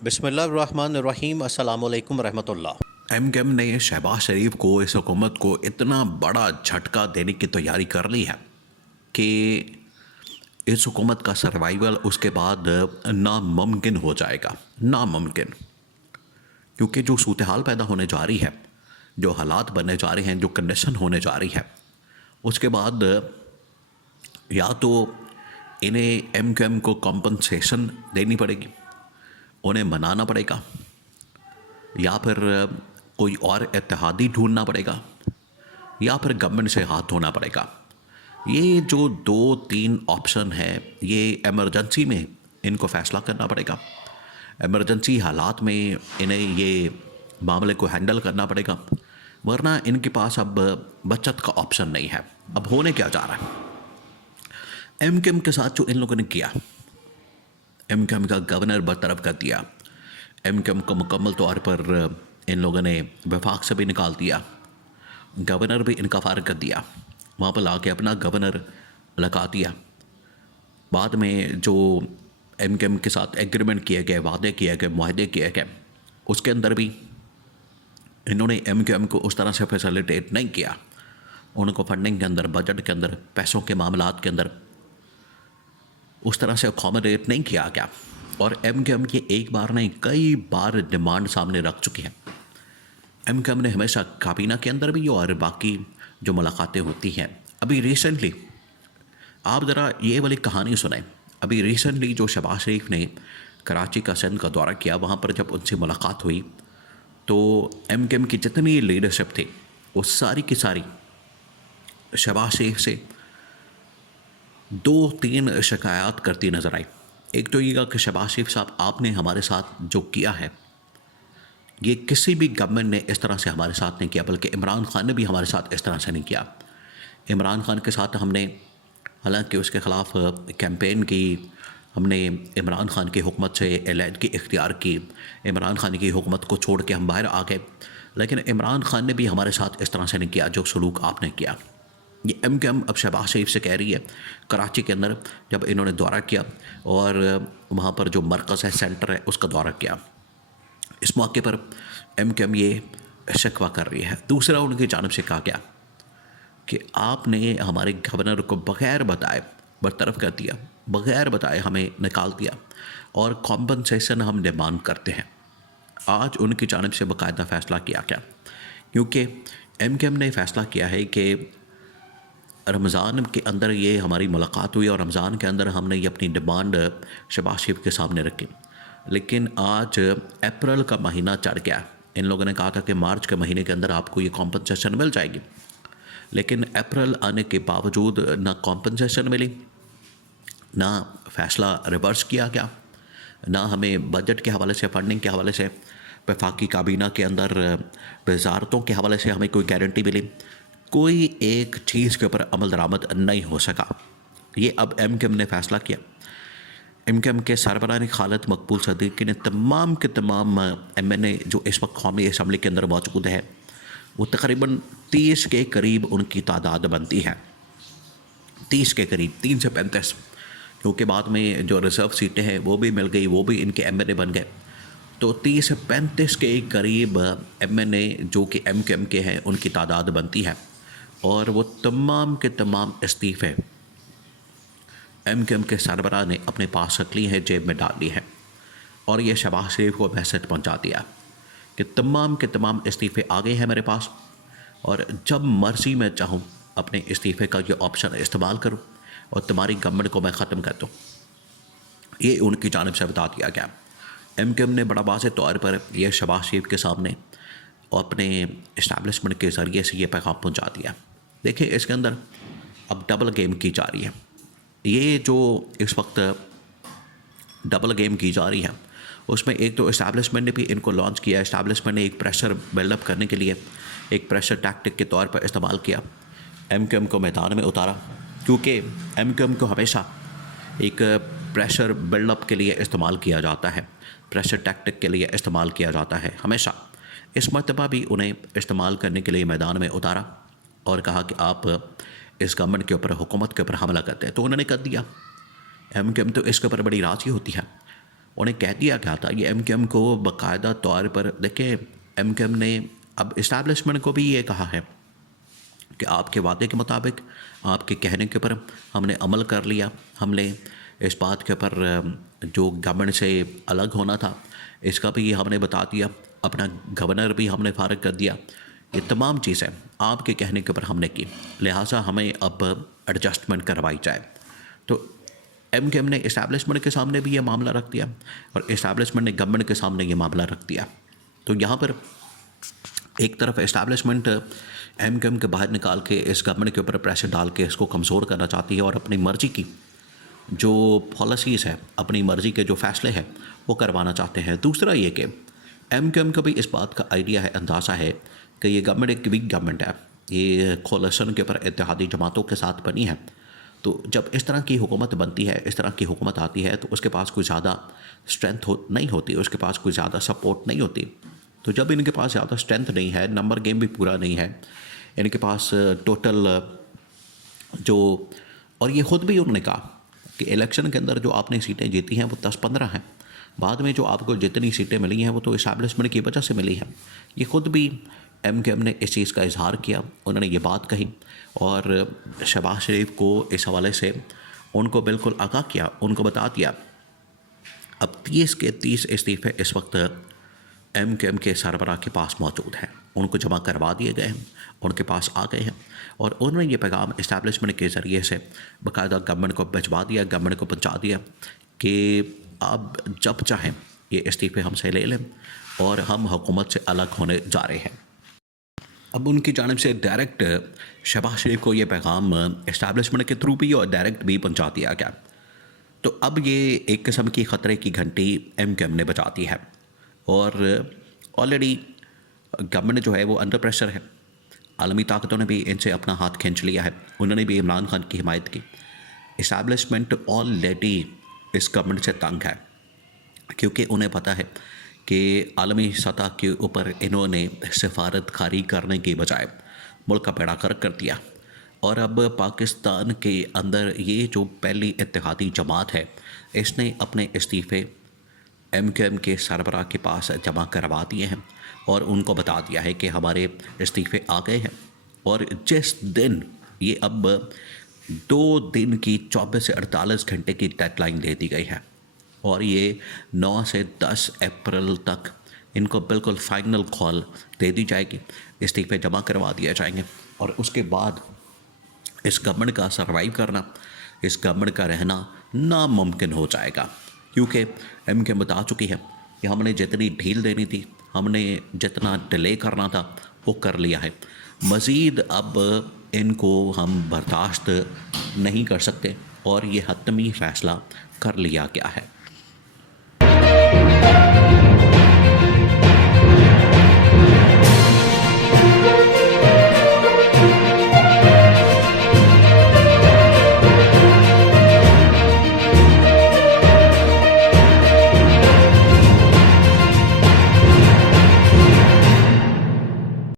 बिस्मिल्लाहिर्रहमानिर्रहीम अस्सलामुअलैकुम रहमतुल्लाह। एम कैम ने शहबाज शरीफ को, इस हुकूमत को इतना बड़ा झटका देने की तैयारी कर ली है कि इस हुकूमत का सर्वाइवल उसके बाद नामुमकिन हो जाएगा। नामुमकिन, क्योंकि जो सूरत हाल पैदा होने जा रही है, जो हालात बनने जा रहे हैं, जो कंडीशन होने जा रही है, उसके बाद या तो इन्हें एम कैम को कॉम्पनसेशन देनी पड़ेगी, उन्हें मनाना पड़ेगा, या फिर कोई और इत्तेहादी ढूंढना पड़ेगा, या फिर गवर्नमेंट से हाथ धोना पड़ेगा। ये जो दो तीन ऑप्शन है, ये इमरजेंसी में इनको फ़ैसला करना पड़ेगा। इमरजेंसी हालात में इन्हें ये मामले को हैंडल करना पड़ेगा, वरना इनके पास अब बचत का ऑप्शन नहीं है। अब होने क्या जा रहा है, एम कैम के साथ जो इन लोगों ने किया, एम कैम का गवर्नर बरतरफ कर दिया, एम कैम को मुकम्मल तौर पर इन लोगों ने वफाक से भी निकाल दिया, गवर्नर भी इनका फारग कर दिया, वहाँ पर ला के अपना गवर्नर लगा दिया। बाद में जो एम कैम के साथ एग्रीमेंट किए गए, वादे किए गए, मुआहदे किए गए, उसके अंदर भी इन्होंने एम कैम को उस तरह से फैसिलिटेट नहीं किया। उनको फंडिंग के अंदर, बजट के अंदर, पैसों के मामलात के अंदर उस तरह से अकोमोडेट नहीं किया गया। और एम कैम की एक बार नहीं, कई बार डिमांड सामने रख चुके हैं। एम कैम ने हमेशा काबीना के अंदर भी और बाकी जो मुलाकातें होती हैं, अभी रिसेंटली आप ज़रा ये वाली कहानी सुने। अभी रिसेंटली जो शहबाज शरीफ ने कराची का सिंध का दौरा किया, वहाँ पर जब उनसे मुलाकात हुई तो एम कैम की जितनी लीडरशिप थी वो सारी की सारी शहबाज शरीफ से दो तीन शिकायत करती नज़र आई। एक तो ये कि शहबाज शरीफ साहब, आपने हमारे साथ जो किया है ये किसी भी गवर्नमेंट ने इस तरह से हमारे साथ नहीं किया, बल्कि इमरान खान ने भी हमारे साथ इस तरह से नहीं किया। इमरान खान के साथ हमने हालांकि उसके ख़िलाफ़ कैंपेन की, हमने इमरान खान की हुकूमत से अलहदगी इख्तियार की, इमरान खान की हुकूमत को छोड़ के हम बाहर आ गए, लेकिन इमरान खान ने भी हमारे साथ इस तरह से नहीं किया जो सलूक आपने किया। ये एम कैम अब शहबाज शरीफ से कह रही है, कराची के अंदर जब इन्होंने दौरा किया और वहाँ पर जो मरकज़ है, सेंटर है, उसका दौरा किया, इस मौके पर एम कैम ये शिकवा कर रही है। दूसरा, उनकी जानिब से कहा गया कि आपने हमारे गवर्नर को बग़ैर बताए बरतरफ कर दिया, बग़ैर बताए हमें निकाल दिया, और कॉम्पनसेशन हम डिमांड करते हैं। आज उनकी जानिब से बाकायदा फ़ैसला किया गया, क्योंकि एम कैम ने फ़ैसला किया है कि रमज़ान के अंदर ये हमारी मुलाकात हुई और रमज़ान के अंदर हमने ये अपनी डिमांड शहबाज शरीफ के सामने रखी, लेकिन आज अप्रैल का महीना चढ़ गया। इन लोगों ने कहा था कि मार्च के महीने के अंदर आपको ये कॉम्पनसेशन मिल जाएगी, लेकिन अप्रैल आने के बावजूद ना कॉम्पनसेशन मिली, ना फ़ैसला रिवर्स किया गया, ना हमें बजट के हवाले से, फंडिंग के हवाले से, वफाकी काबीना के अंदर वजारतों के हवाले से हमें कोई गारंटी मिली। कोई एक चीज़ के ऊपर अमल दरामद नहीं हो सका। ये अब एम कैम ने फ़ैसला किया। एम कैम के सरबराह खालिद मकबूल सदीक़ी ने तमाम के तमाम MNA जो इस वक्त कौमी असम्बली के अंदर मौजूद है, वो तकरीबन 30 के करीब उनकी तादाद बनती है, 30 के करीब, 3 से 35, क्योंकि बाद में जो रिज़र्व सीटें हैं वो भी मिल गई, वो भी इनके MNA बन गए। तो 30 से 35 के करीब MNA जो कि एम कैम के हैं, उनकी तादाद बनती है, और वो तमाम के तमाम इस्तीफ़े एम कैम के सरबराह ने अपने पास रख ली है, जेब में डाल ली है, और ये शहबाज शरीफ को मैसेज पहुंचा दिया कि तमाम के तमाम इस्तीफ़े आ गए हैं मेरे पास, और जब मर्ज़ी मैं चाहूँ अपने इस्तीफ़े का ये ऑप्शन इस्तेमाल करूँ और तुम्हारी गवर्नमेंट को मैं ख़त्म कर दूँ। ये उनकी जानिब से बता दिया गया। एम कैम ने बड़ा वाज़ेह तौर पर यह शहबाज शरीफ के सामने और अपने इस्टेब्लिशमेंट के ज़रिए से ये पैगाम पहुँचा दिया। देखिए, इसके अंदर अब डबल गेम की जा रही है। ये जो इस वक्त डबल गेम की जा रही है, उसमें एक तो इस्टेब्लिशमेंट ने भी इनको लॉन्च किया। इस्टेब्लिशमेंट ने एक प्रेशर बिल्डअप करने के लिए एक प्रेशर टैक्टिक के तौर पर इस्तेमाल किया, एम कैम को मैदान में उतारा, क्योंकि एम कैम को हमेशा एक प्रेशर बिल्डअप के लिए इस्तेमाल किया जाता है, प्रेशर टैक्टिक के लिए इस्तेमाल किया जाता है हमेशा। इस मरतबा भी उन्हें इस्तेमाल करने के लिए मैदान में उतारा और कहा कि आप इस गवर्नमेंट के ऊपर, हुकूमत के ऊपर हमला करते हैं, तो उन्होंने कर दिया। एम कैम तो इसके ऊपर बड़ी राज़ी होती है, उन्हें कह दिया गया था, ये MQM को बाकायदा तौर पर देखिए, MQM ने अब इस्टेब्लिशमेंट को भी ये कहा है कि आपके वादे के मुताबिक, आपके कहने के ऊपर हमने अमल कर लिया, हमने इस बात के ऊपर जो गवर्नमेंट से अलग होना था इसका भी हमने बता दिया, अपना गवर्नर भी हमने फारग कर दिया, ये तमाम चीज़ें आपके कहने के ऊपर हमने की, लिहाजा हमें अब एडजस्टमेंट करवाई जाए। तो MQM ने इस्टेब्लिशमेंट के सामने भी ये मामला रख दिया और इस्टेब्लिशमेंट ने गवर्नमेंट के सामने ये मामला रख दिया। तो यहाँ पर एक तरफ इस्टेब्लिशमेंट MQM के बाहर निकाल के इस गवर्नमेंट के ऊपर प्रेशर डाल के इसको कमज़ोर करना चाहती है और अपनी मर्ज़ी की जो पॉलिसीज़ है, अपनी मर्ज़ी के जो फ़ैसले हैं वो करवाना चाहते हैं। दूसरा ये कि MQM को भी इस बात का आइडिया है, अंदाज़ा है कि ये गवर्नमेंट एक वीक गवर्नमेंट है, ये कोलिशन के ऊपर इत्तेहादी जमातों के साथ बनी है। तो जब इस तरह की हुकूमत बनती है, इस तरह की हुकूमत आती है तो उसके पास कोई ज़्यादा स्ट्रेंथ नहीं होती, उसके पास कोई ज़्यादा सपोर्ट नहीं होती। तो जब इनके पास ज़्यादा स्ट्रेंथ नहीं है, नंबर गेम भी पूरा नहीं है इनके पास टोटल जो, और ये ख़ुद भी उन्होंने कहा कि इलेक्शन के अंदर जो आपने सीटें जीती हैं वो 10-15 हैं, बाद में जो आपको जितनी सीटें मिली हैं वो तो इस्टेब्लिशमेंट की वजह से मिली है। ये ख़ुद भी MQM ने इस चीज़ का इजहार किया, उन्होंने ये बात कही और शहबाज शरीफ को इस हवाले से उनको बिल्कुल आगाह किया, उनको बता दिया। अब 30 के 30 इस्तीफ़े इस वक्त MQM के सरबराह के पास मौजूद हैं, उनको जमा करवा दिए गए हैं, उनके पास आ गए हैं और उन्होंने ये पैगाम इस्टेब्लिशमेंट के ज़रिए से बाकायदा गवर्नमेंट को भिजवा दिया, गवर्नमेंट को पहुँचा दिया कि आप जब चाहें ये इस्तीफ़े हमसे ले लें और हम हुकूमत से अलग होने जा रहे हैं। अब उनकी जानिब से डायरेक्ट शहबाज शरीफ को ये पैगाम इस्टेब्लिशमेंट के थ्रू भी और डायरेक्ट भी पहुँचा दिया गया। तो अब ये एक किस्म की ख़तरे की घंटी MQM ने बजा दी है और ऑलरेडी गवर्नमेंट जो है वो अंडर प्रेशर है, आलमी ताकतों ने भी इनसे अपना हाथ खींच लिया है, उन्होंने भी इमरान खान की हिमायत की। इस्टेब्लिशमेंट ऑलरेडी इस गवर्नमेंट से तंग है क्योंकि उन्हें पता है कि आलमी सतह के ऊपर इन्होंने सिफारत खारी करने के बजाय मुल्क का बेड़ा गर्क कर दिया और अब पाकिस्तान के अंदर ये जो पहली इत्तेहादी जमात है इसने अपने इस्तीफ़े MQM के सरबराह के पास जमा करवा दिए हैं और उनको बता दिया है कि हमारे इस्तीफ़े आ गए हैं। और जिस दिन ये अब 2 दिन की 24 से 48 घंटे की डेडलाइन दे दी गई है और ये 9 से 10 अप्रैल तक इनको बिल्कुल फाइनल कॉल दे दी जाएगी, इस्तीफ़े जमा करवा दिए जाएंगे और उसके बाद इस गवर्नमेंट का सर्वाइव करना, इस गवर्नमेंट का रहना नामुमकिन हो जाएगा क्योंकि MQM बता चुकी है कि हमने जितनी ढील देनी थी, हमने जितना डिले करना था वो कर लिया है, मज़ीद अब इनको हम बर्दाश्त नहीं कर सकते और ये हतमी फ़ैसला कर लिया गया है।